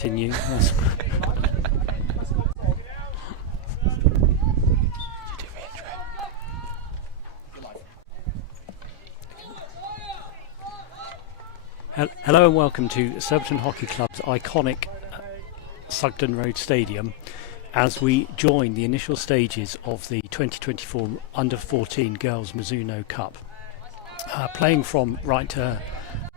continue. Hello and welcome to Surbiton Hockey Club's iconic Sugden Road Stadium as we join the initial stages of the 2024 Under-14 Girls Mizuno Cup. Playing from right to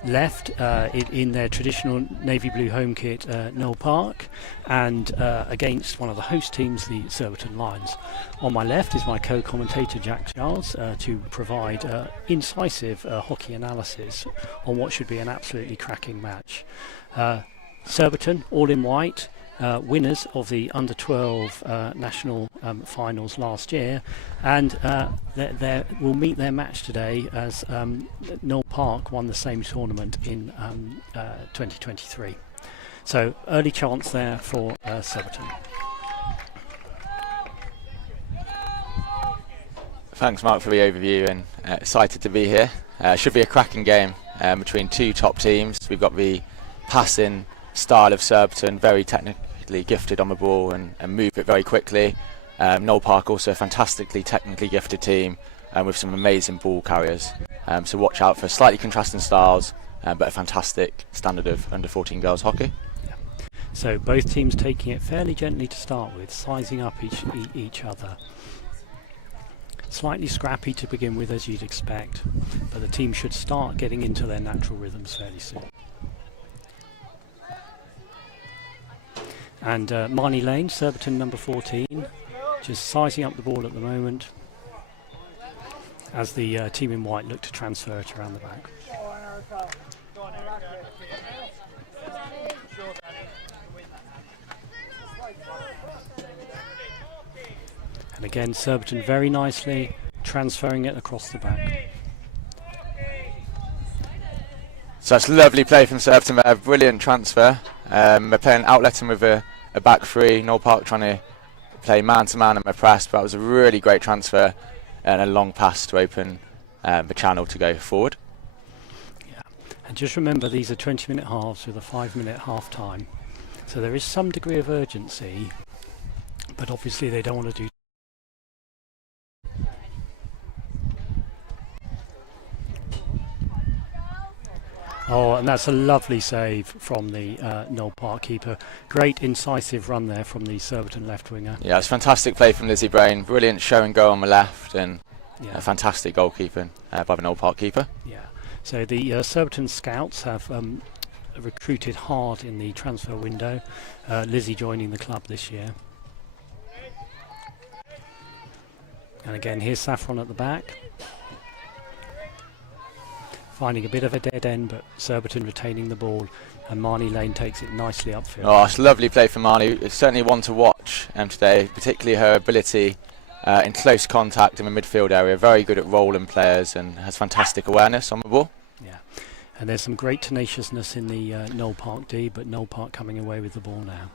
left in their traditional navy blue home kit, Knoll Park, and against one of the host teams, the Surbiton Lions. On my left is my co-commentator Jack Charles to provide incisive hockey analysis on what should be an absolutely cracking match. Surbiton, all in white, winners of the Under-12 national finals last year, and will meet their match today as Knoll Park won the same tournament in 2023. So early chance there for Surbiton. Thanks Mark for the overview, and excited to be here. Should be a cracking game between two top teams. We've got the passing style of Surbiton, very technically gifted on the ball and move it very quickly. Knoll Park also a fantastically technically gifted team with some amazing ball carriers. So watch out for slightly contrasting styles, but a fantastic standard of under-14 girls hockey. Yeah. So both teams taking it fairly gently to start with, sizing up each other. Slightly scrappy to begin with, as you'd expect, but the team should start getting into their natural rhythms fairly soon. And Marnie Lane, Surbiton number 14, just sizing up the ball at the moment as the team in white look to transfer it around the back. And again, Surbiton very nicely transferring it across the back. So that's lovely play from Surbiton, a brilliant transfer. They're playing outletting with a back three. Knoll Park trying to play man-to-man in the press, but that was a really great transfer and a long pass to open the channel to go forward. Yeah, and just remember these are 20-minute halves with a 5-minute half time, so there is some degree of urgency, but obviously they don't want to do. Oh, and that's a lovely save from the Knoll Park keeper. Great incisive run there from the Surbiton left winger. Yeah, it's fantastic play from Lizzie Brain. Brilliant show and go on the left, and a fantastic goalkeeping by the Knoll Park keeper. Yeah, so the Surbiton scouts have recruited hard in the transfer window. Lizzie joining the club this year. And again, here's Saffron at the back. Finding a bit of a dead end, but Surbiton retaining the ball, and Marnie Lane takes it nicely upfield. Oh, it's a lovely play from Marnie. It's certainly one to watch today, particularly her ability in close contact in the midfield area. Very good at rolling players and has fantastic awareness on the ball. Yeah, and there's some great tenaciousness in the Knoll Park D, but Knoll Park coming away with the ball now.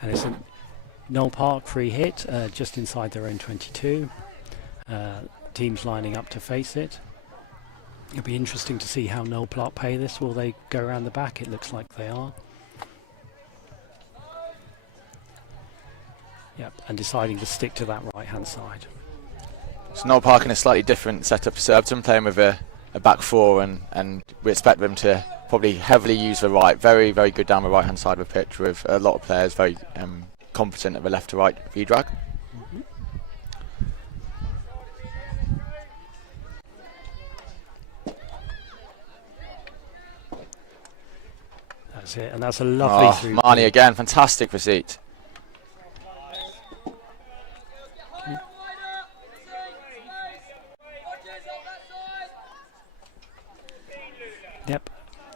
And it's a Knoll Park free hit just inside their own 22. Teams lining up to face it. It'll be interesting to see how Knoll Park play this. Will they go around the back? It looks like they are. Yep, and deciding to stick to that right hand side. So Knoll Park in a slightly different setup for Surbiton, playing with a back four, and we expect them to probably heavily use the right. Very, very good down the right hand side of the pitch with a lot of players very competent at the left to right V-drag. That's it, and that's a lovely through. Marnie again, fantastic receipt. Okay. Yep.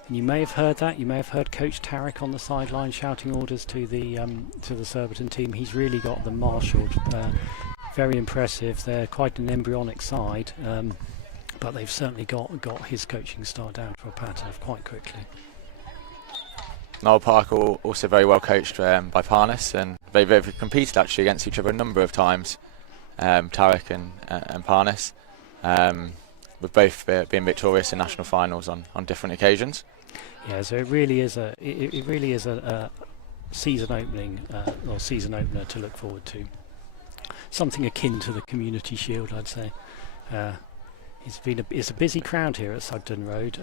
And you may have heard that. You may have heard Coach Tarek on the sideline shouting orders to the Surbiton team. He's really got them marshalled. Very impressive. They're quite an embryonic side, but they've certainly got his coaching style down to a pattern quite quickly. Knoll Park also very well coached by Parnas, and they've competed actually against each other a number of times, Tarek and Parnas. with both being victorious in national finals on different occasions. Yeah, so it really is a season opening or season opener to look forward to. Something akin to the Community Shield, I'd say. It's a busy crowd here at Sugden Road.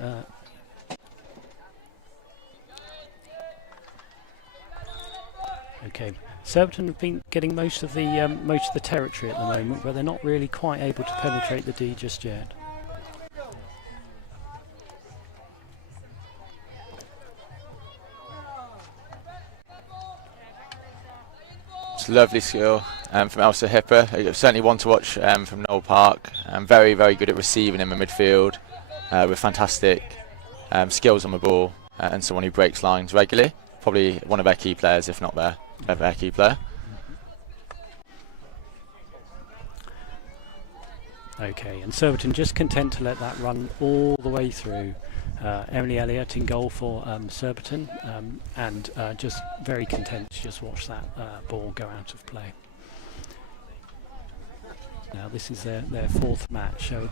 Okay, Surbiton have been getting most of the territory at the moment, but they're not really quite able to penetrate the D just yet. It's a lovely skill from Elsa Hipper. Certainly one to watch from Noel Park. Very, very good at receiving in the midfield with fantastic skills on the ball and someone who breaks lines regularly. Probably one of their key players, if not their key player. Okay, and Surbiton just content to let that run all the way through. Emily Elliott in goal for Surbiton, and just very content to just watch that ball go out of play. Now this is their fourth match, so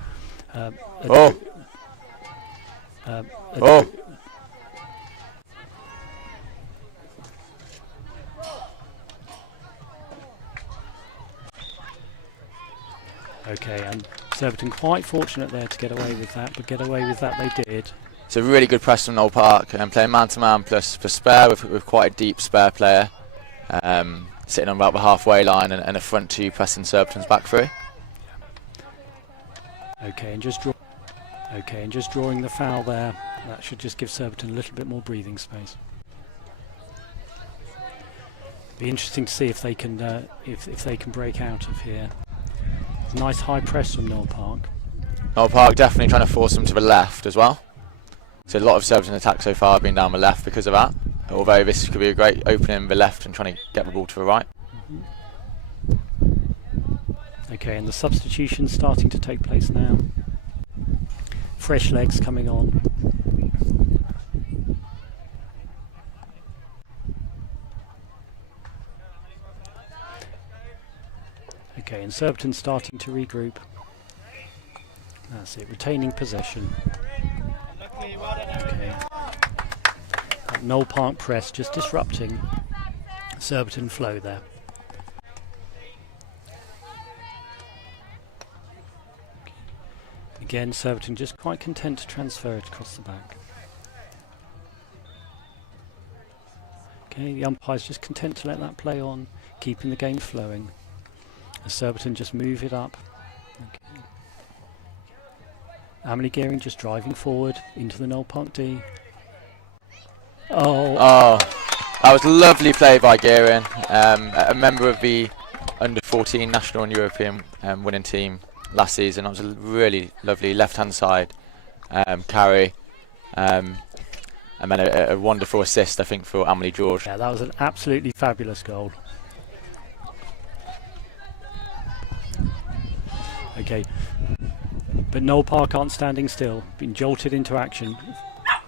okay, and Surbiton quite fortunate there to get away with that, but get away with that they did. It's a really good press from Noel Park, and playing man-to-man plus for spare with quite a deep spare player, sitting on about the halfway line and a front two pressing Surbiton's back three. Okay, and just drawing the foul there. That should just give Surbiton a little bit more breathing space. Be interesting to see if they can if they can break out of here. Nice high press from Noel Park. Noel Park definitely trying to force them to the left as well. So a lot of Surbiton attacks so far have been down the left because of that. Although this could be a great opening the left and trying to get the ball to the right. Okay, and the substitution's starting to take place now. Fresh legs coming on. Okay, and Surbiton starting to regroup. That's it, retaining possession. Okay. That Noel Park press just disrupting Surbiton flow there. Okay. Again, Surbiton just quite content to transfer it across the back. Okay, the umpire's just content to let that play on, keeping the game flowing. As Surbiton just move it up. Okay. Amelie Gearing just driving forward into the Noel Park D. Oh, that was lovely play by Gearing, a member of the under-14 national and European winning team last season. That was a really lovely left-hand side carry, and then a wonderful assist, I think, for Amelie George. Yeah, that was an absolutely fabulous goal. Okay, but Noel Park aren't standing still, being jolted into action,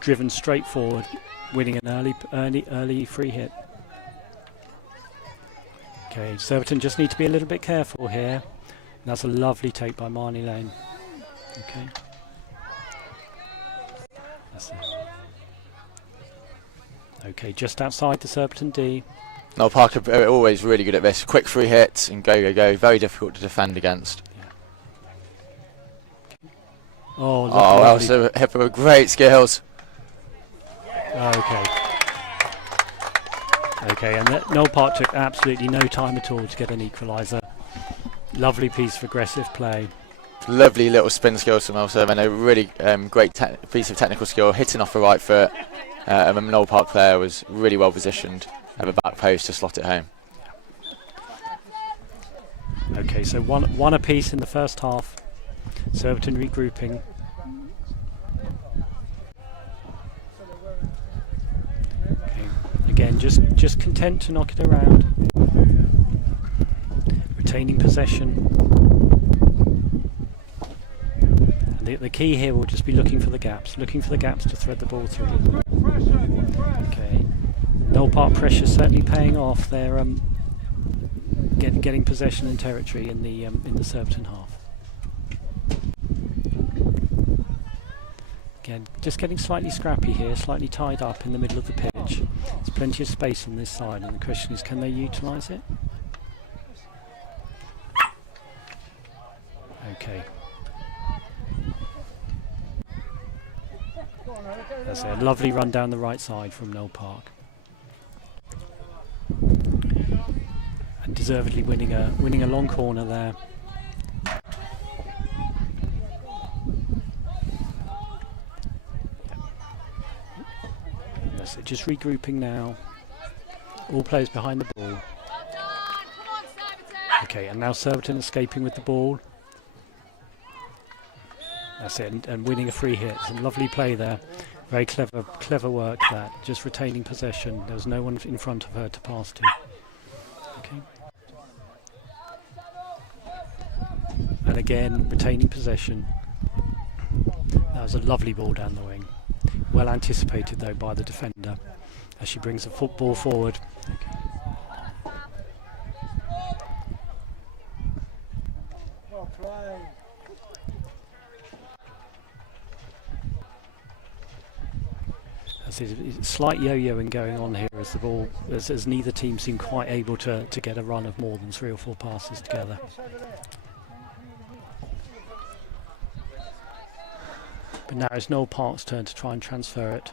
driven straight forward, winning an early free hit. Okay, Surbiton just need to be a little bit careful here. That's a lovely take by Marnie Lane. Okay. That's it. Okay, just outside the Surbiton D. Noel Park are always really good at this. Quick free hits and go. Very difficult to defend against. Oh, that was a hip of great skills. Okay. Okay, and Noel Park took absolutely no time at all to get an equaliser. Lovely piece of aggressive play. Lovely little spin skills from Elsa, and a really great piece of technical skill, hitting off the right foot. And the Noel Park player was really well positioned at the back post to slot it home. Okay, so one apiece in the first half. Surbiton regrouping. Okay. Again, just content to knock it around. Retaining possession. And the key here will just be looking for the gaps to thread the ball through. Okay. Noel Park pressure certainly paying off. They're getting possession and territory in the Surbiton half. Again, just getting slightly scrappy here, slightly tied up in the middle of the pitch. There's plenty of space on this side, and the question is, can they utilise it? Okay. That's a lovely run down the right side from Noel Park. And deservedly winning a long corner there. That's it, just regrouping now. All players behind the ball. Okay, and now Surbiton escaping with the ball. That's it, and winning a free hit. Some lovely play there. Very clever work that. Just retaining possession. There was no one in front of her to pass to. Okay. And again, retaining possession. That was a lovely ball down the wing. Well anticipated though by the defender as she brings the football forward. Okay. There's slight yo-yoing going on here as the ball, as neither team seem quite able to get a run of more than 3 or 4 passes together. But now it's Noel Park's turn to try and transfer it.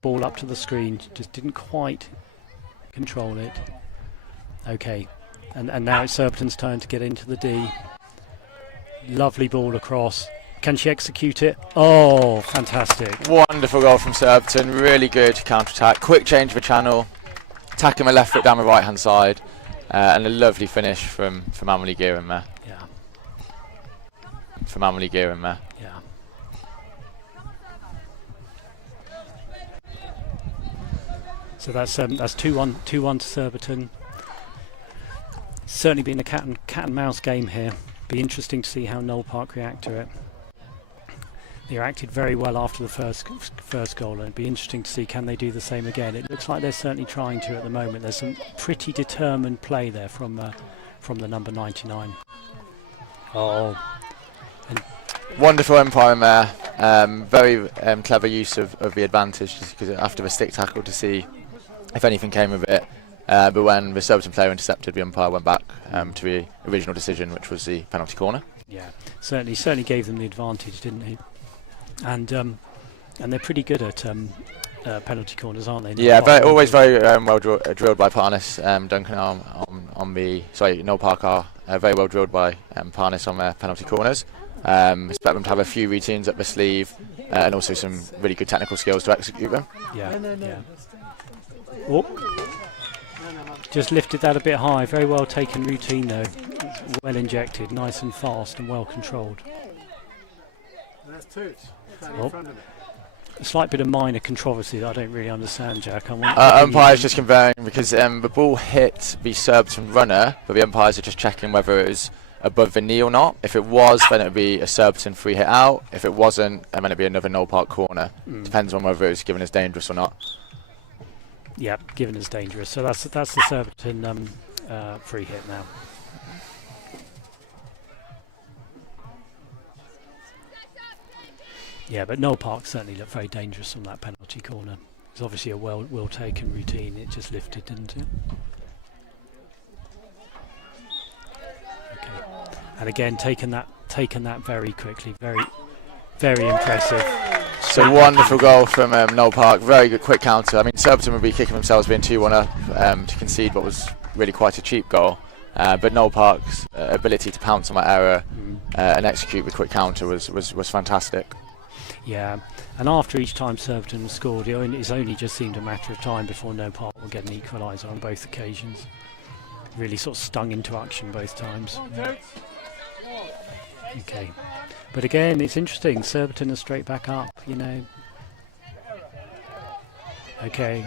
Ball up to the screen, just didn't quite control it. Okay, and now it's Surbiton's turn to get into the D. Lovely ball across. Can she execute it? Oh, fantastic. Wonderful goal from Surbiton, really good counter-attack. Quick change of a channel, attacking my left foot down the right-hand side, and a lovely finish from Amelie Gearin there. Yeah. From Amelie Gearin there. Yeah. So that's 2-1 to Surbiton. Certainly been a cat and mouse game here. Be interesting to see how Noel Park react to it. They reacted very well after the first goal, and it'd be interesting to see can they do the same again. It looks like they're certainly trying to at the moment. There's some pretty determined play there from the number 99. Oh, and wonderful umpiring there. Very clever use of the advantage, just because after the stick tackle to see if anything came of it. But when the Surbiton player intercepted, the umpire went back to the original decision, which was the penalty corner. Yeah, certainly gave them the advantage, didn't he? And they're pretty good at penalty corners, aren't they? Yeah, always very well drilled by Parnis. Duncan on the Noel Park are very well drilled by Parnis on their penalty corners. Expect them to have a few routines up the sleeve and also some really good technical skills to execute them. Yeah. Oh. Just lifted that a bit high. Very well taken routine though. Well injected, nice and fast and well controlled. Oh. A slight bit of minor controversy that I don't really understand, Jack. Umpire's just conferring because the ball hit the Surbiton runner, but the umpires are just checking whether it was above the knee or not. If it was, then it would be a Surbiton free hit out. If it wasn't, then it'd be another Noel Park corner. Depends on whether it was given as dangerous or not. Yeah, given as dangerous. So that's the Surbiton free hit now. Yeah, but Noel Park certainly looked very dangerous on that penalty corner. It's obviously a well taken routine. It just lifted, didn't it? Okay, and again taken that very quickly. Very impressive. It's a wonderful goal from Noel Park. Very good quick counter. I mean, Surbiton would be kicking themselves being 2-1 up to concede what was really quite a cheap goal. But Noel Park's ability to pounce on that error and execute the quick counter was fantastic. Yeah, and after each time Surbiton scored, it's only just seemed a matter of time before Noel Park would get an equaliser on both occasions. Really sort of stung into action both times. Okay, but again, it's interesting. Surbiton are straight back up, you know. Okay.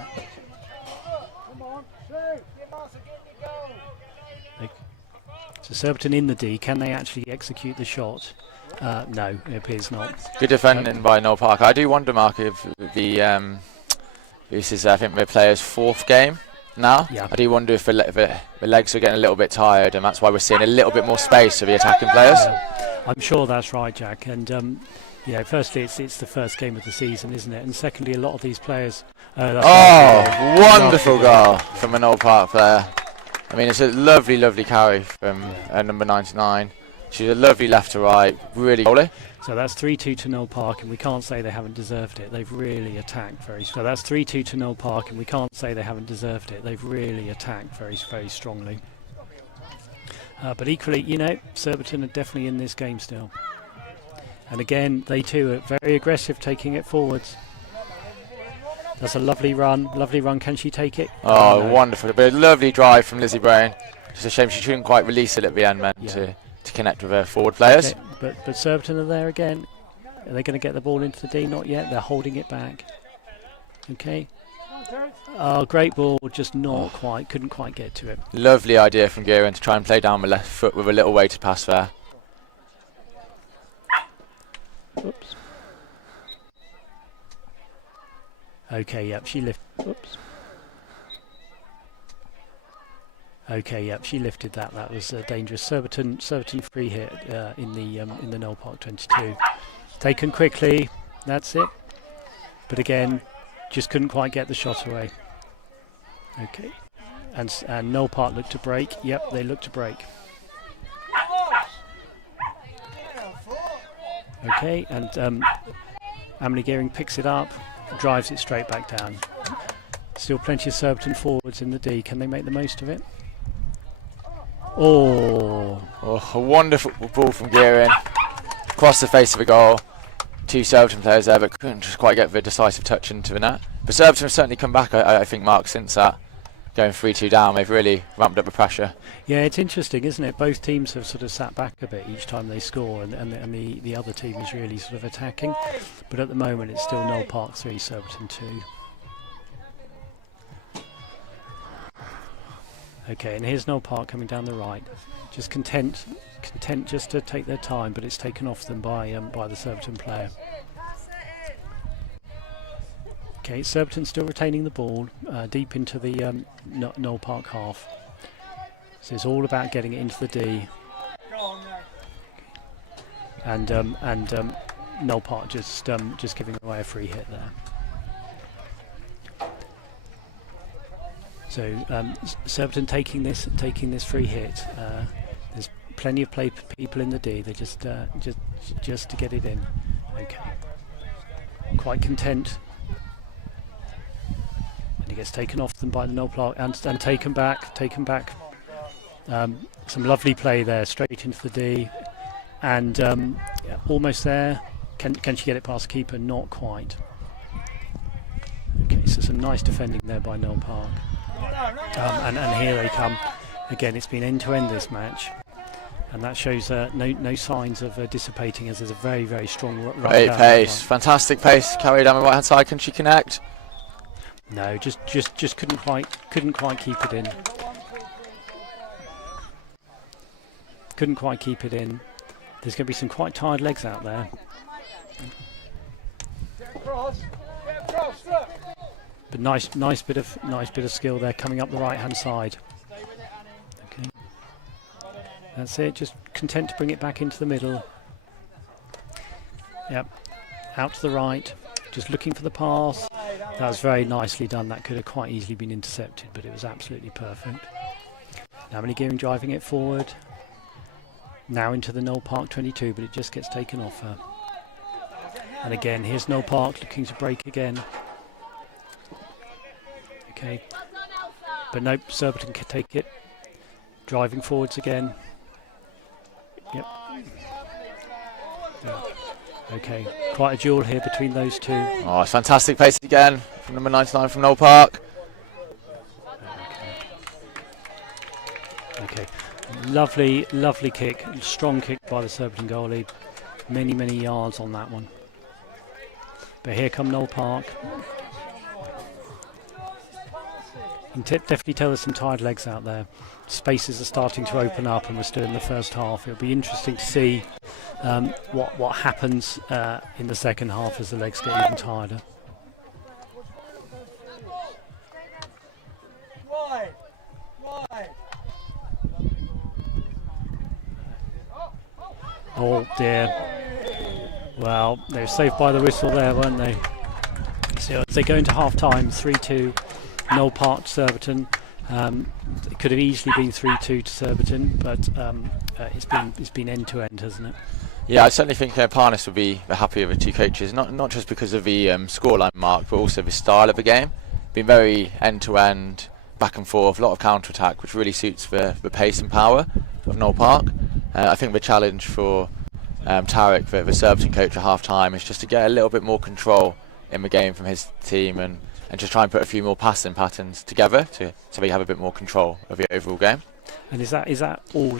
So Surbiton in the D, can they actually execute the shot? No, it appears not. Good defending by Noel Park. I do wonder, Mark, if this is, I think, the player's 4th game now. Yeah. I do wonder if the legs are getting a little bit tired, and that's why we're seeing a little bit more space for the attacking players. I'm sure that's right, Jack. And you know, firstly, it's the first game of the season, isn't it? And secondly, a lot of these players. Wonderful goal from an Old Park player. I mean, it's a lovely, lovely carry from number 99. She's a lovely left to right, really goalie. So that's 3-2 to Knoll Park, and we can't say they haven't deserved it. They've really attacked very. So that's 3-2 to Knoll Park, and we can't say they haven't deserved it. They've really attacked very, very strongly. But equally, you know, Surbiton are definitely in this game still. And again, they too are very aggressive, taking it forwards. That's a lovely run. Lovely run. Can she take it? Oh, no. Wonderful. But a lovely drive from Lizzie Brown. Just a shame she couldn't quite release it at the end, man, to connect with her forward players. Okay. But Surbiton are there again. Are they going to get the ball into the D? Not yet. They're holding it back. Okay. Oh, great ball. Just not quite. Couldn't quite get to it. Lovely idea from Guerin to try and play down the left foot with a little weighted pass there. Oops. Okay, yep, she lifted. Oops. Okay, yep, she lifted that. That was dangerous. Surbiton free hit in the Knoll Park 22. Taken quickly. That's it. But again, just couldn't quite get the shot away. Okay, and Knoll Park looked to break. Yep, they looked to break. Okay, and Emily Gearing picks it up, drives it straight back down. Still plenty of Surbiton forwards in the D. Can they make the most of it? Oh, a wonderful ball from Gearing. Across the face of the goal. Two Surbiton players there, but couldn't just quite get the decisive touch into the net. But Surbiton have certainly come back, I think, Mark, since that. Going 3-2 down, they've really ramped up the pressure. Yeah, it's interesting, isn't it? Both teams have sort of sat back a bit each time they score, and the other team is really sort of attacking. But at the moment, it's still Knoll Park 3, Surbiton 2. Okay, and here's Knoll Park coming down the right. Just content just to take their time, but it's taken off them by the Surbiton player. Okay, Surbiton still retaining the ball deep into the Knoll Park half. So it's all about getting it into the D. And Knoll Park just giving away a free hit there. So Surbiton taking this free hit. There's plenty of people in the D. They just to get it in. Okay, quite content. And he gets taken off them by the Knoll Park and taken back. Some lovely play there, straight into the D, and almost there. Can she get it past keeper? Not quite. Okay, so some nice defending there by Knoll Park. And here they come. Again, it's been end-to-end this match, and that shows no signs of dissipating, as there's a very, very strong run. Great pace, fantastic pace. Carry down the right-hand side. Can she connect? No, just couldn't quite keep it in. Couldn't quite keep it in. There's going to be some quite tired legs out there. But nice bit of skill there coming up the right-hand side. Okay, that's it. Just content to bring it back into the middle. Yep, out to the right. Just looking for the pass. That was very nicely done. That could have quite easily been intercepted, but it was absolutely perfect. Now Emily Gearing driving it forward. Now into the Knoll Park 22, but it just gets taken off her. And again, here's Knoll Park looking to break again. Okay, but nope, Surbiton can take it. Driving forwards again. Yep. Yeah. Okay, quite a duel here between those two. Oh, it's fantastic pace again from number 99 from Knoll Park. Okay, lovely kick, strong kick by the Surbiton goalie. Many yards on that one. But here come Knoll Park. You can definitely tell there's some tired legs out there. Spaces are starting to open up, and we're still in the first half. It'll be interesting to see what happens in the second half as the legs get even tireder. Oh dear. Well, they were saved by the whistle there, weren't they? So as they go into half-time, 3-2, Knoll Park to Surbiton. It could have easily been 3-2 to Surbiton, but it's been end-to-end, hasn't it? Yeah, I certainly think Parnis would be happy with the two coaches, not just because of the scoreline mark, but also the style of the game. Been very end-to-end, back and forth, a lot of counter-attack, which really suits the pace and power of Knoll Park. I think the challenge for Tarek, the Surbiton coach at half-time, is just to get a little bit more control in the game from his team and just try and put a few more passing patterns together so they have a bit more control of the overall game. And is that all?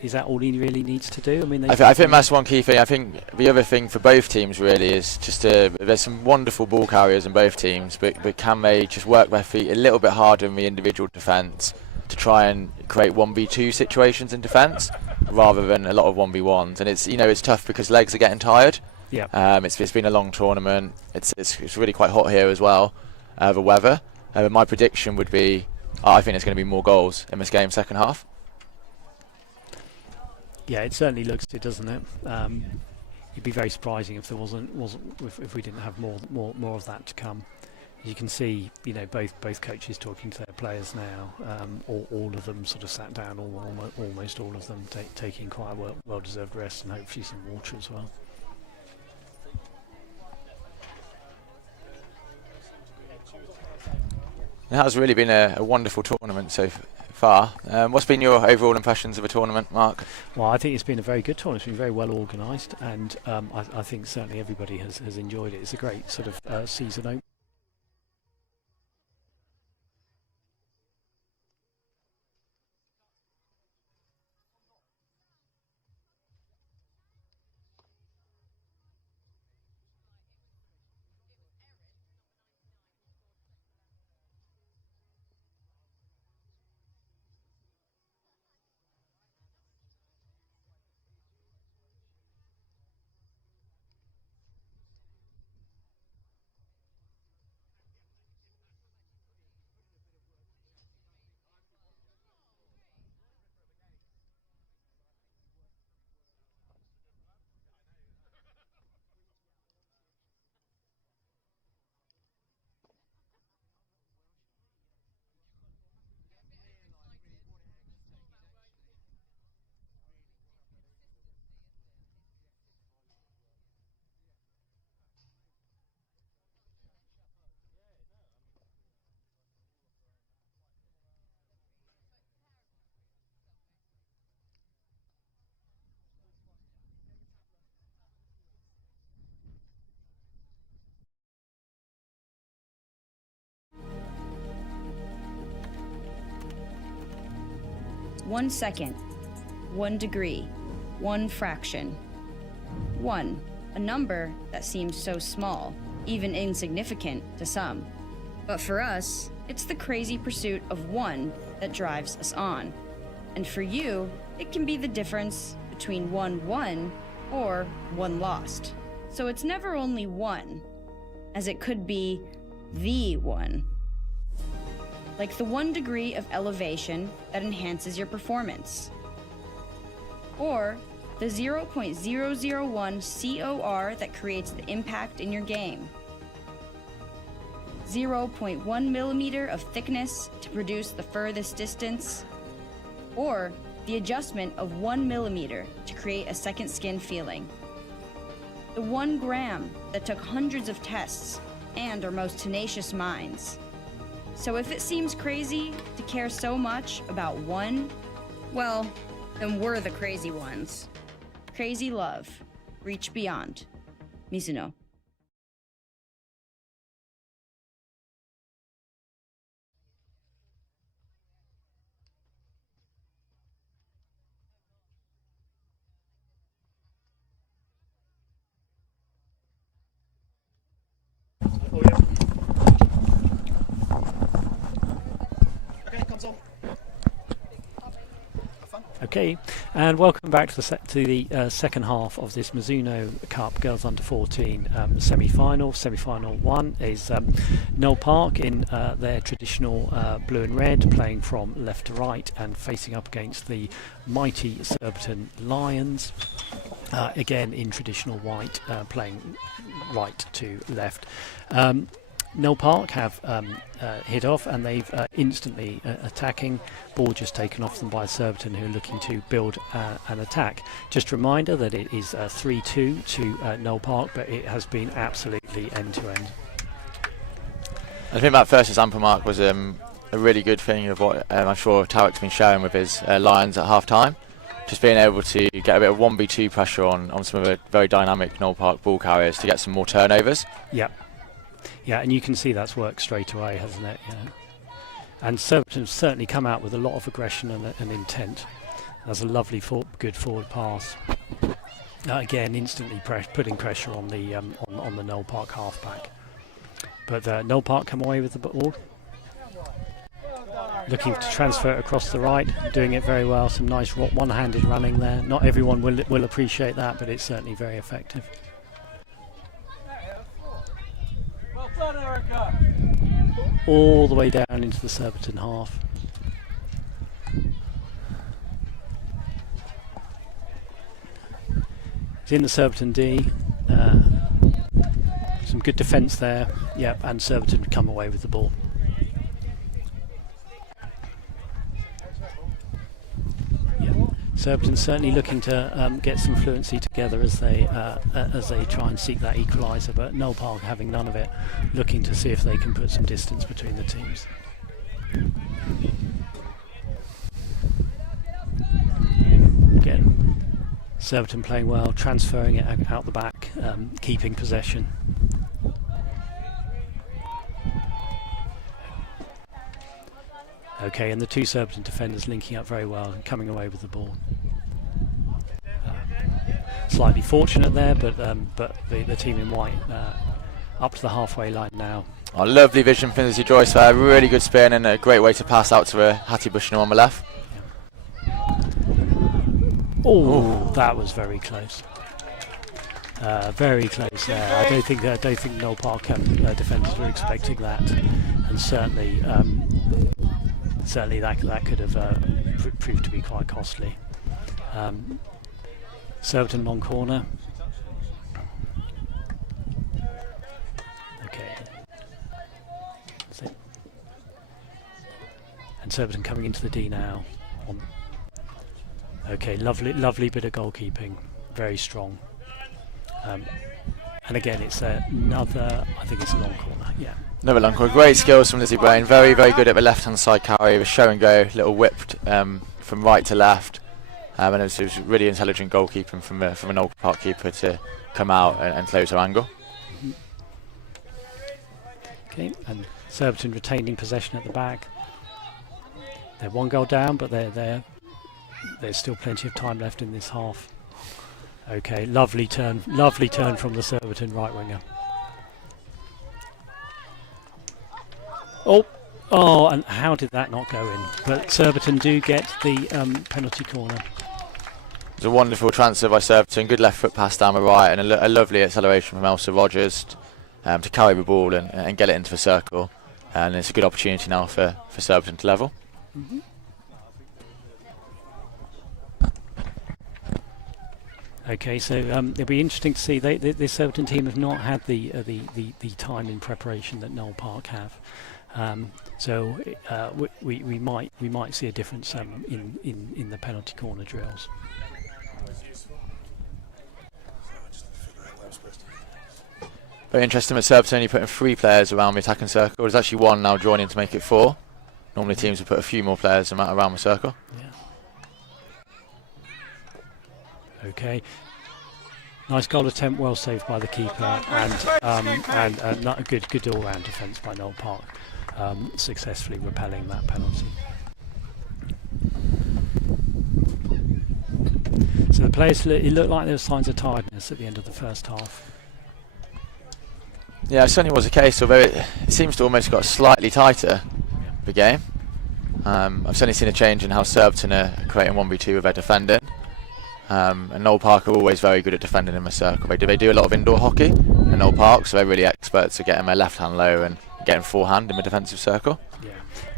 Is that all he really needs to do? I mean, I think that's one key thing. I think the other thing for both teams really is just there's some wonderful ball carriers in both teams, but can they just work their feet a little bit harder in the individual defence to try and create 1v2 situations in defence rather than a lot of 1v1s? And it's tough because legs are getting tired. Yeah. It's been a long tournament. It's really quite hot here as well. The weather. My prediction would be I think there's going to be more goals in this game second half. Yeah, it certainly looks it, doesn't it? It'd be very surprising if there wasn't if we didn't have more of that to come. You can see, both coaches talking to their players now. All of them sort of sat down, almost all of them taking quite a well-deserved rest and hopefully some water as well. It has really been a wonderful tournament so far. What's been your overall impressions of the tournament, Mark? Well, I think it's been a very good tournament. It's been very well organised, and I think certainly everybody has enjoyed it. It's a great sort of season opener. One second, 1 degree, 1 fraction. 1, a number that seems so small, even insignificant to some. But for us, it's the crazy pursuit of 1 that drives us on. And for you, it can be the difference between 1 won or 1 lost. So it's never only 1, as it could be the 1. Like the 1 degree of elevation that enhances your performance. Or the 0.001 COR that creates the impact in your game. 0.1 millimeter of thickness to produce the furthest distance. Or the adjustment of 1 millimeter to create a second skin feeling. The 1 gram that took hundreds of tests and our most tenacious minds. So if it seems crazy to care so much about 1, well, then we're the crazy ones. Crazy love. Reach beyond. Mizuno. Okay, and welcome back to the second half of this Mizuno Cup Girls Under 14 semi-final. Semi-final one is Knoll Park in their traditional blue and red, playing from left to right and facing up against the mighty Surbiton Lions, again in traditional white, playing right to left. Knoll Park have hit off, and they've instantly attacking. Ball just taken off them by Surbiton, who are looking to build an attack. Just a reminder that it is 3-2 to Knoll Park, but it has been absolutely end-to-end. I think that first example, Mark, was a really good thing of what I'm sure Tarek's been showing with his Lions at half-time. Just being able to get a bit of 1v2 pressure on some of the very dynamic Knoll Park ball carriers to get some more turnovers. Yep. Yeah, and you can see that's worked straight away, hasn't it? Yeah. And Surbiton's certainly come out with a lot of aggression and intent. That's a lovely, good forward pass. Again, instantly putting pressure on the Knoll Park halfback. But Knoll Park come away with the ball. Looking to transfer it across the right, doing it very well. Some nice one-handed running there. Not everyone will appreciate that, but it's certainly very effective. All the way down into the Surbiton half. It's in the Surbiton D. Some good defence there. Yep, and Surbiton come away with the ball. Surbiton certainly looking to get some fluency together as they try and seek that equaliser, but Knoll Park having none of it, looking to see if they can put some distance between the teams. Again, Surbiton playing well, transferring it out the back, keeping possession. Okay, and the two Surbiton defenders linking up very well and coming away with the ball. Slightly fortunate there, but the team in white up to the halfway line now. Oh, lovely vision from Lizzie Joyce there. Really good spin and a great way to pass out to Hattie Bushnell on the left. Oh, that was very close. Very close there. I don't think Knoll Park defenders were expecting that, and certainly that could have proved to be quite costly. Surbiton long corner. Okay. That's it. And Surbiton coming into the D now. Okay, lovely bit of goalkeeping. Very strong. And again, it's another, I think it's a long corner, yeah. Another long corner. Great skills from Lizzie Brain. Very good at the left-hand side carry. The show and go, little whipped from right to left. And it was really intelligent goalkeeping from an Knoll Park keeper to come out and close her angle. Okay, and Surbiton retaining possession at the back. They're one goal down, but there's still plenty of time left in this half. Okay, lovely turn from the Surbiton right winger. Oh, and how did that not go in? But Surbiton do get the penalty corner. It was a wonderful transfer by Surbiton, good left foot pass down the right, and a lovely acceleration from Elsa Rogers to carry the ball and get it into the circle. And it's a good opportunity now for Surbiton to level. Mm-hmm. Okay, so it'll be interesting to see. The Surbiton team have not had the time in preparation that Knoll Park have. So we might see a difference in the penalty corner drills. Very interesting that Surbiton only putting 3 players around the attacking circle. There's actually 1 now joining to make it 4. Normally teams would put a few more players around the circle. Yeah. Okay. Nice goal attempt, well saved by the keeper, and not a good all-round defence by Knoll Park, successfully repelling that penalty. So the players, it looked like there were signs of tiredness at the end of the first half. Yeah, it certainly was the case, although it seems to almost got slightly tighter, the game. I've certainly seen a change in how Surbiton are creating 1v2 with their defending. And Knoll Park are always very good at defending in the circle. They do a lot of indoor hockey in Knoll Park, so they're really experts at getting their left hand low and getting forehand in the defensive circle. Yeah,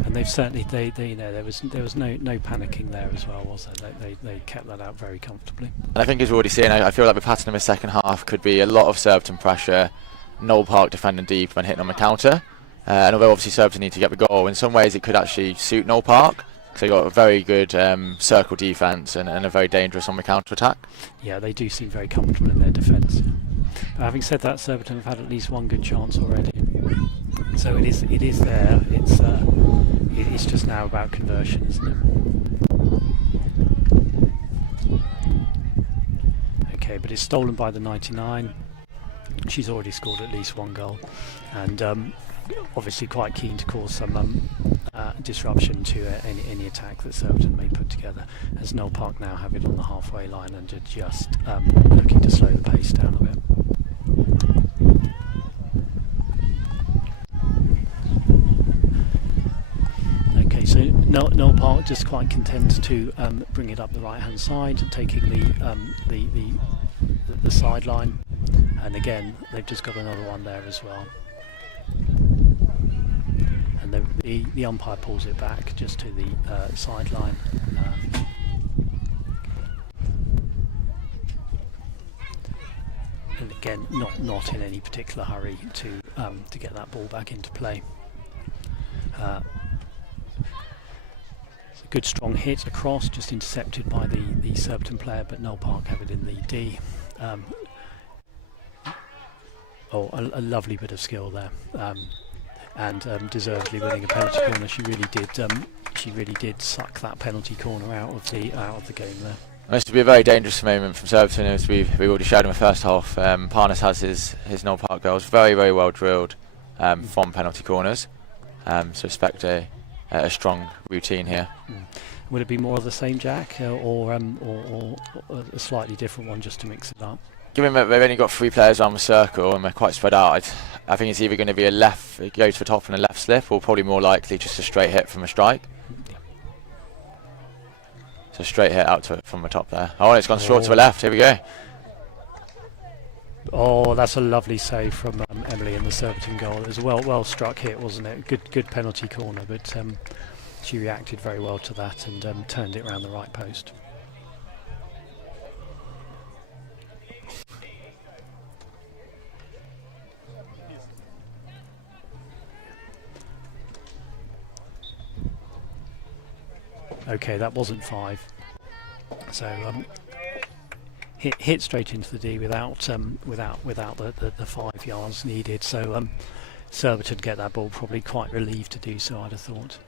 and they've certainly they you know there was no panicking there as well, was there? They kept that out very comfortably. And I think as we're already seeing, I feel like the pattern in the second half could be a lot of Surbiton pressure, Knoll Park defending deep and hitting on the counter. And although obviously Surbiton need to get the goal, in some ways it could actually suit Knoll Park. So they've got a very good circle defence and are very dangerous on the counter attack. Yeah, they do seem very comfortable in their defence. Having said that, Surbiton have had at least one good chance already. So it is there. It's just now about conversion, isn't it? Okay, but it's stolen by the 99. She's already scored at least one goal, and obviously quite keen to cause some disruption to any attack that Surbiton may put together, as Knoll Park now have it on the halfway line and are just looking to slow the pace down a bit. Okay, so Knoll Park just quite content to bring it up the right hand side, taking the sideline, and again they've just got another one there as well. And the umpire pulls it back just to the sideline. And again, not in any particular hurry to get that ball back into play. It's a good strong hit across, just intercepted by the Surbiton player, but Knoll Park have it in the D. A lovely bit of skill there. And deservedly winning a penalty corner. She really did suck that penalty corner out of the game there. This would be a very dangerous moment from Surbiton, as we've already showed in the first half. Parnas has his Knoll Park goals very well drilled from penalty corners. So expect a strong routine here. Would it be more of the same, Jack, or a slightly different one just to mix it up? Given that they've only got 3 players around the circle and they're quite spread out, I think it's either going to be a left, go to the top and a left slip, or probably more likely just a straight hit from a strike. So straight hit out from the top there. Oh, and it's gone short to the left. Here we go. Oh, that's a lovely save from Emily in the Surbiton goal. It was a well struck hit, wasn't it? Good penalty corner, but she reacted very well to that and turned it around the right post. Okay, that wasn't 5. So hit straight into the D without the 5 yards needed. So Surbiton get that ball, probably quite relieved to do so, I'd have thought.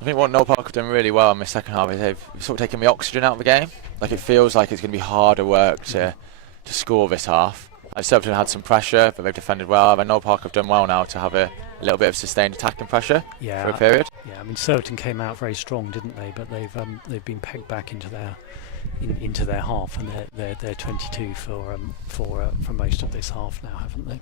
I think what Knoll Park have done really well in the second half is they've sort of taken the oxygen out of the game. Like, it feels like it's going to be harder work to score this half. Surbiton had some pressure, but they've defended well. And Knoll Park have done well now to have a little bit of sustained attacking pressure for a period. Yeah, I mean, Surbiton came out very strong, didn't they? But they've been pegged back into their half, and they're 22 for most of this half now, haven't they?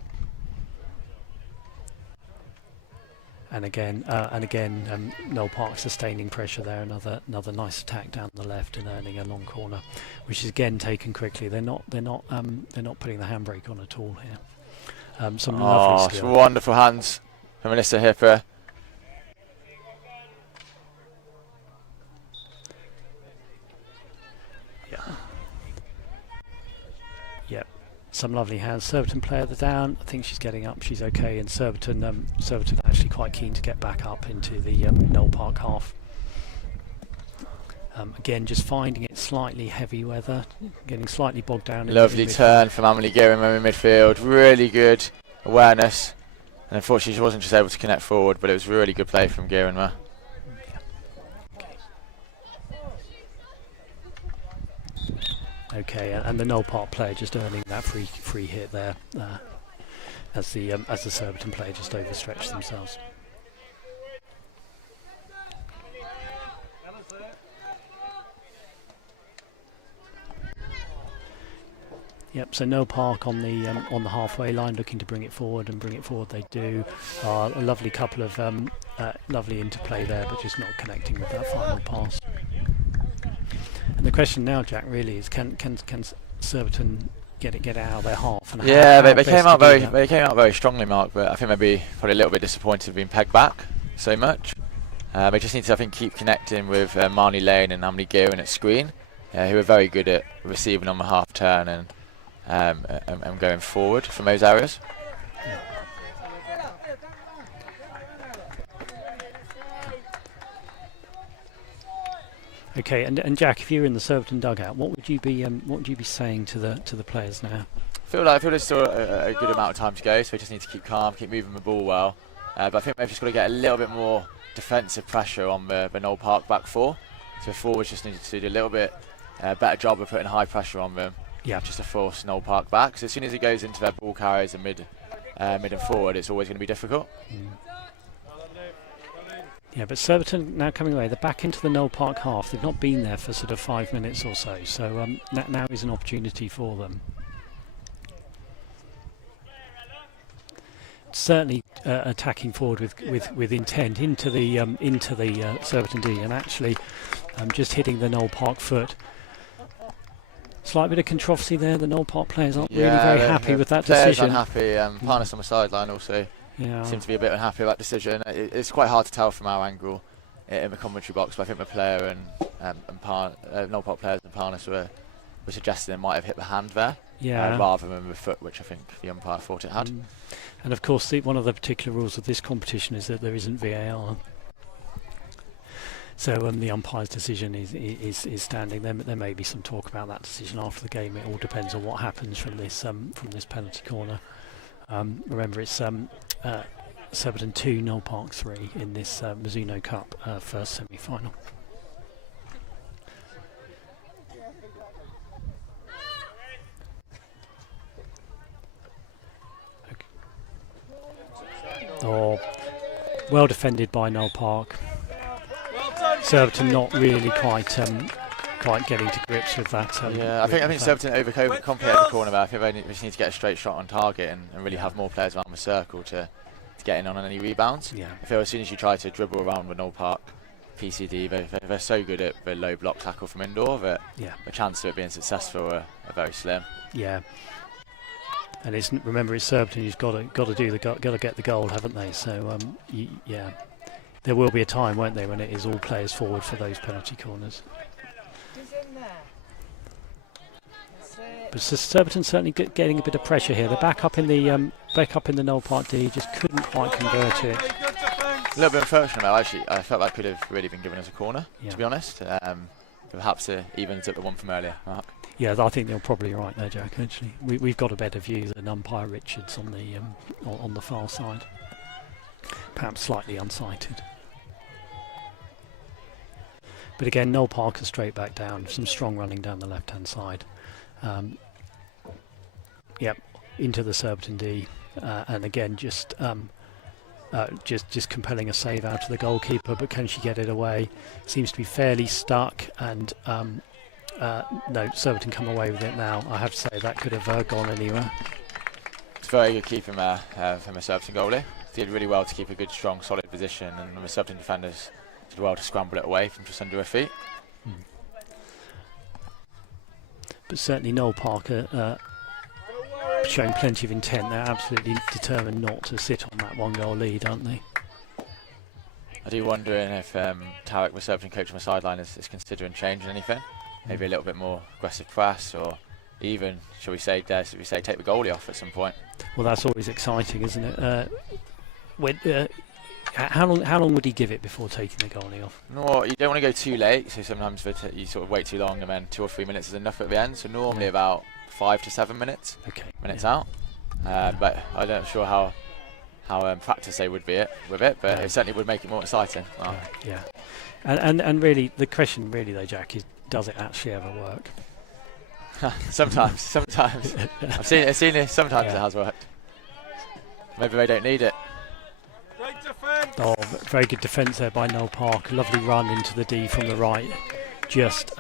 And again, Knoll Park sustaining pressure there. Another nice attack down the left and earning a long corner, which is again taken quickly. They're not putting the handbrake on at all here. Some lovely skill. Some wonderful hands from Melissa Hipper. Yep, some lovely hands. Surbiton player the down. I think she's getting up. She's okay. And Surbiton actually quite keen to get back up into the Knoll Park half. Again, just finding it slightly heavy weather, getting slightly bogged down. Lovely turn from Amelie Gierenmer in midfield. Really good awareness. And unfortunately, she wasn't just able to connect forward, but it was really good play from Gierenmer. Okay, and the Knoll Park player just earning that free hit there, as the Surbiton player just overstretched themselves. Yep. So Knoll Park on the halfway line, looking to bring it forward, and bring it forward they do. A lovely couple of lovely interplay there, but just not connecting with that final pass. And the question now, Jack, really is can Surbiton get it out of their half? And Yeah, how they best came out to do very strongly, Mark. But I think maybe probably a little bit disappointed of being pegged back so much. They just need to, I think, keep connecting with Marnie Lane and Amity Gearin at screen, who are very good at receiving on the half turn and going forward from those areas. Okay, and Jack, if you were in the Surbiton dugout, what would you be saying to the players now? I feel there's still a good amount of time to go, so we just need to keep calm, keep moving the ball well. But I think they've just got to get a little bit more defensive pressure on the Knoll Park back four. So the forwards just need to do a little bit better job of putting high pressure on them, just to force Knoll Park back. So as soon as it goes into their ball carriers and mid and forward, it's always going to be difficult. Yeah, but Surbiton now coming away, they're back into the Knoll Park half. They've not been there for sort of 5 minutes or so, so now is an opportunity for them. Certainly attacking forward with intent into the Surbiton D, and actually just hitting the Knoll Park foot. Slight bit of controversy there. The Knoll Park players aren't really very happy with that decision. Unhappy. Parnas on the sideline also seems to be a bit unhappy with that decision. It's quite hard to tell from our angle in the commentary box, but I think the player and Knoll Park players and Parnas were suggesting it might have hit the hand there, rather than the foot, which I think the umpire thought it had. And of course, one of the particular rules of this competition is that there isn't VAR. So the umpire's decision is standing. There may be some talk about that decision after the game. It all depends on what happens from this penalty corner. Remember, it's Surbiton 2, Knoll Park 3 in this Mizuno Cup first semi-final. Oh, well defended by Knoll Park. Surbiton not really quite getting to grips with that. I think Surbiton overcomplicated the corner there. I think they just need to get a straight shot on target and really have more players around the circle to get in on any rebounds. I feel as soon as you try to dribble around with Knoll Park PCD, they're so good at the low block tackle from indoor that the chance of it being successful are very slim. Yeah. And remember, it's Surbiton who's got to get the goal, haven't they? So there will be a time, won't there, when it is all players forward for those penalty corners. But Surbiton certainly getting a bit of pressure here. They're back up in the Knoll Park D, just couldn't quite convert it. A little bit unfortunate though. Actually, I felt that could have really been given as a corner, to be honest. Perhaps evens at the one from earlier, Mark. Yeah, I think they're probably right there, Jack. Actually, we've got a better view than umpire Richards on the far side. Perhaps slightly unsighted. But again, Knoll Park is straight back down. Some strong running down the left-hand side. Into the Surbiton D, and again just compelling a save out of the goalkeeper. But can she get it away? Seems to be fairly stuck, and no, Surbiton come away with it now. I have to say that could have gone anywhere. It's very good keeping from a Surbiton goalie. He did really well to keep a good, strong, solid position, and the Surbiton defenders did well to scramble it away from just under her feet. But certainly Knoll Park showing plenty of intent. They're absolutely determined not to sit on that 1-goal lead, aren't they? I do wonder if Tarek, the Surbiton coach on the sideline, is considering changing anything. Maybe a little bit more aggressive press, or even, shall we say, take the goalie off at some point. Well, that's always exciting, isn't it? How long would he give it before taking the goalie off? No, you don't want to go too late, so sometimes you sort of wait too long, and then 2 or 3 minutes is enough at the end. So normally about 5 to 7 minutes. Minutes out. But I'm not sure how practice they would be with it, but it certainly would make it more exciting. And really, the question really though, Jack, is does it actually ever work? Sometimes. I've seen it. Sometimes it has worked. Maybe they don't need it. Oh, very good defence there by Knoll Park. Lovely run into the D from the right. Just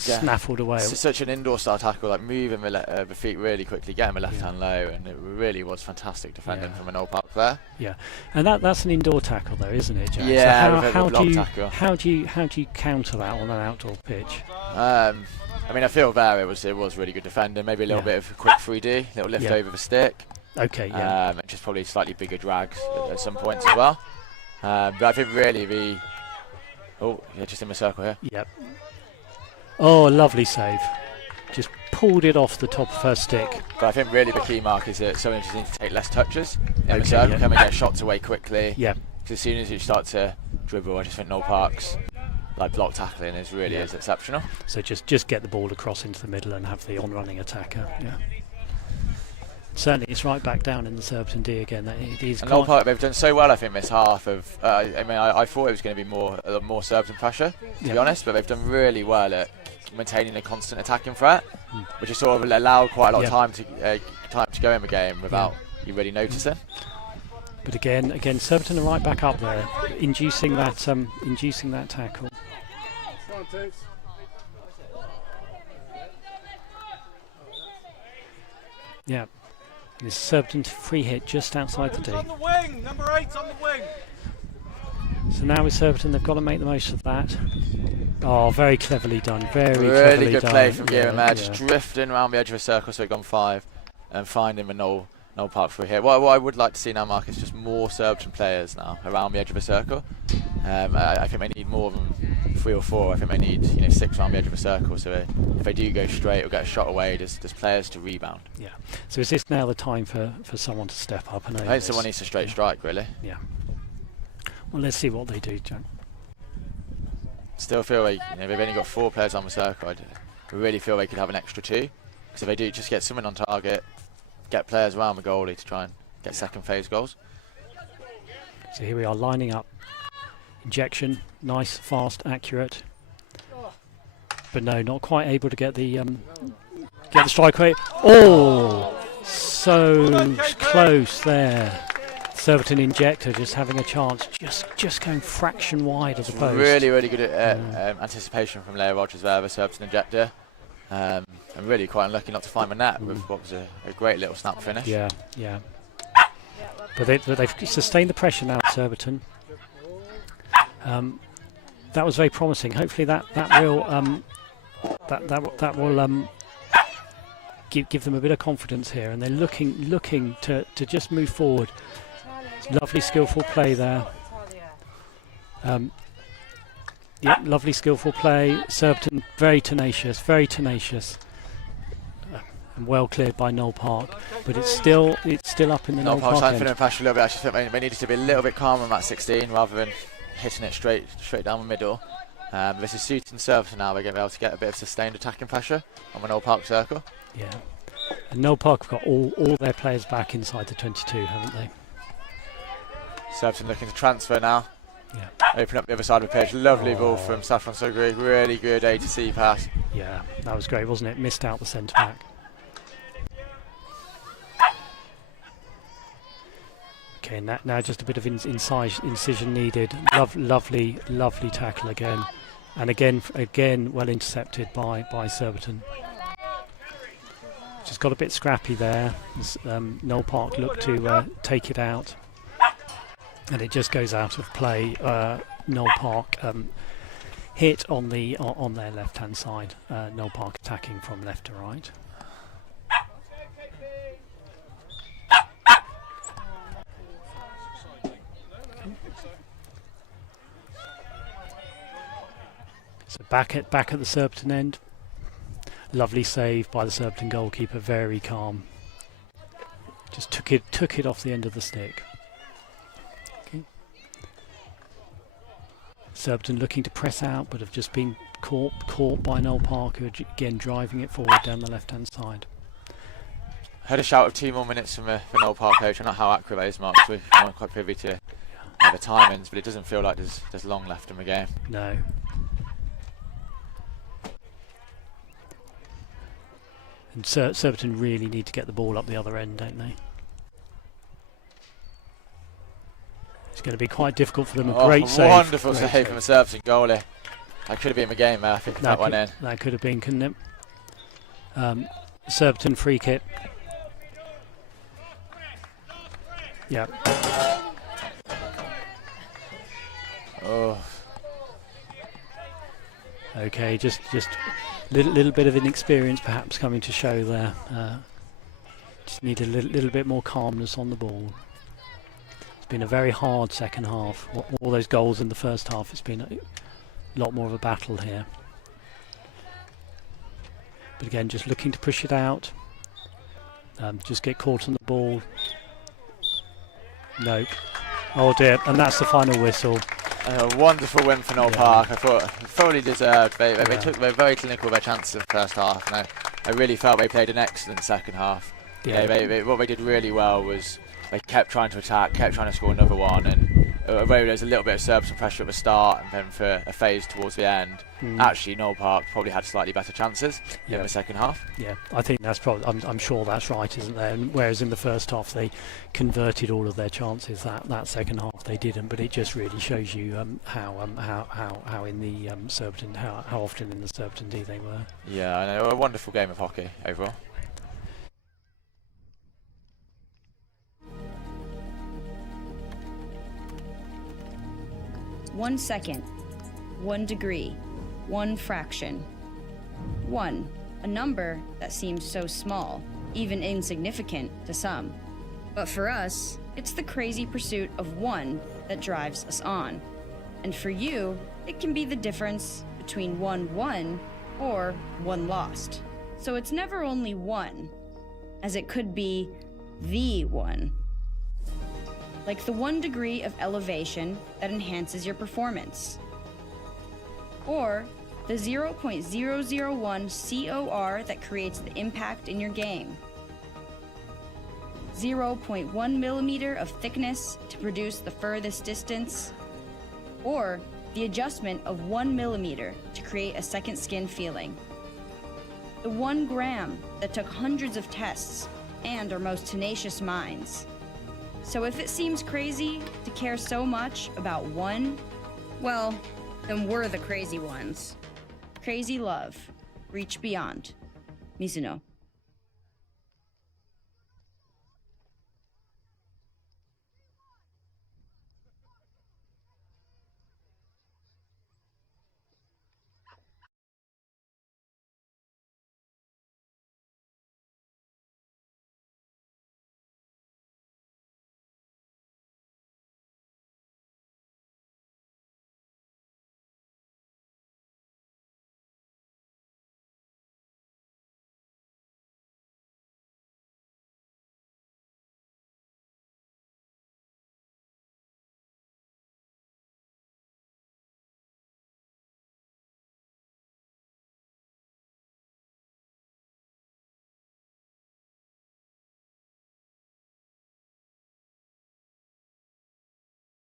snaffled away. It's such an indoor style tackle, like moving the feet really quickly, getting the left hand low, and it really was fantastic defending from an Old Park player. Yeah, and that's an indoor tackle though, isn't it, Jack? Yeah, so tackle. how do you counter that on an outdoor pitch? I mean, I feel there it was really good defending. Maybe a little bit of a quick 3D, little lift over the stick. Okay, and just probably slightly bigger drags at some points as well. But I think really just in the circle here. Yep. Oh, lovely save. Just pulled it off the top of her stick. But I think really the key mark is that someone just needs to take less touches in the circle, come and get shots away quickly. Yeah. Because as soon as you start to dribble, I just think Noel Park's block tackling is exceptional. So just get the ball across into the middle and have the on-running attacker. Yeah. Certainly, it's right back down in the Surbiton D again. And Noel Park, they've done so well, I think, this half of. I thought it was going to be more Surbiton pressure, to be honest, but they've done really well at maintaining a constant attacking threat, which has sort of allowed quite a lot of time to go in the game without you really noticing. But again, Surbiton are right back up there, inducing that tackle. Yeah. This Surbiton free hit just outside the D. On the wing, number 8 on the wing. So now with Surbiton, they've got to make the most of that. Oh, very cleverly done. Really good play from Gear and just drifting around the edge of a circle, so it gone 5, and finding the Noel Park free hit. What I would like to see now, Mark, is just more Surbiton players now around the edge of a circle. I think they need more than 3 or 4. I think they need 6 around the edge of a circle. So if they do go straight or get a shot away, there's players to rebound. Yeah. So is this now the time for someone to step up? I think someone needs to straight strike, really. Yeah. Well, let's see what they do, Jack. Still feel like they've only got 4 players on the circle. I really feel they could have an extra 2. Because if they do, just get someone on target, get players around the goalie to try and get second phase goals. So here we are lining up. Injection, nice, fast, accurate. But no, not quite able to get the strike rate. Oh, so close there. Surbiton injector just having a chance, just going fraction wide of the post. Really good anticipation from Leah Rogers there, the Surbiton injector. And really quite unlucky not to find the net with what was a great little snap finish. Yeah. But they've sustained the pressure now, Surbiton. That was very promising. Hopefully that will give them a bit of confidence here, and they're looking to just move forward. Lovely skillful play there. Lovely skillful play. Surbiton very tenacious, and well cleared by Noel Park. But it's still up in the Noel Park end. Feeling pressure a little bit. I just think they needed to be a little bit calmer on that 16 rather than hitting it straight down the middle. This is suiting Surbiton now. They're going to be able to get a bit of sustained attacking pressure on the Noel Park circle. Yeah, and Noel Park have got all their players back inside the 22, haven't they? Surbiton looking to transfer now. Yeah. Open up the other side of the pitch. Lovely ball from Saffron Sugri. Really good A to C pass. Yeah, that was great, wasn't it? Missed out the centre back. Okay, now just a bit of incision needed. Lovely tackle again, and again well intercepted by Surbiton. Just got a bit scrappy there. Noel Park looked to take it out, and it just goes out of play. Noel Park hit on their left hand side. Noel Park attacking from left to right. So back at the Surbiton end. Lovely save by the Surbiton goalkeeper, very calm. Just took it off the end of the stick. Okay. Surbiton looking to press out, but have just been caught by Noel Park, who again driving it forward down the left hand side. Heard a shout of 2 more minutes from Noel Park coach. I don't know how accurate that is, Mark. We're not quite privy to the timings, but it doesn't feel like there's long left in the game. No. And Surbiton really need to get the ball up the other end, don't they? It's going to be quite difficult for them. A great save. Wonderful save from the Surbiton goalie. That could have been the game, I think, that one in. That could have been, couldn't it? Surbiton free kick. Yeah. Oh. Okay, just little bit of inexperience perhaps coming to show there. Just need a little bit more calmness on the ball. It's been a very hard second half. All those goals in the first half, it's been a lot more of a battle here. But again, just looking to push it out. Just get caught on the ball. Nope. Oh dear, and that's the final whistle. A wonderful win for Knoll Park. I thought thoroughly deserved. They very clinical with their chances in the first half, and I really felt they played an excellent second half. Yeah. What they did really well was they kept trying to attack, kept trying to score another one, and although there was a little bit of Surbiton pressure at the start and then for a phase towards the end, actually Knoll Park probably had slightly better chances in the second half. Yeah, I think that's probably, I'm sure that's right, isn't there? And whereas in the first half they converted all of their chances, that second half they didn't. But it just really shows you how in the Surbiton, how often in the Surbiton D they were. Yeah, I know, a wonderful game of hockey overall. One second, 1 degree, 1 fraction. 1, a number that seems so small, even insignificant to some. But for us, it's the crazy pursuit of 1 that drives us on. And for you, it can be the difference between 1 won or 1 lost. So it's never only 1, as it could be the 1. Like the 1 degree of elevation that enhances your performance. Or the 0.001 COR that creates the impact in your game. 0.1 millimeter of thickness to produce the furthest distance. Or the adjustment of 1 millimeter to create a second skin feeling. The 1 gram that took hundreds of tests and our most tenacious minds. So if it seems crazy to care so much about 1, well, then we're the crazy ones. Crazy love. Reach beyond. Mizuno.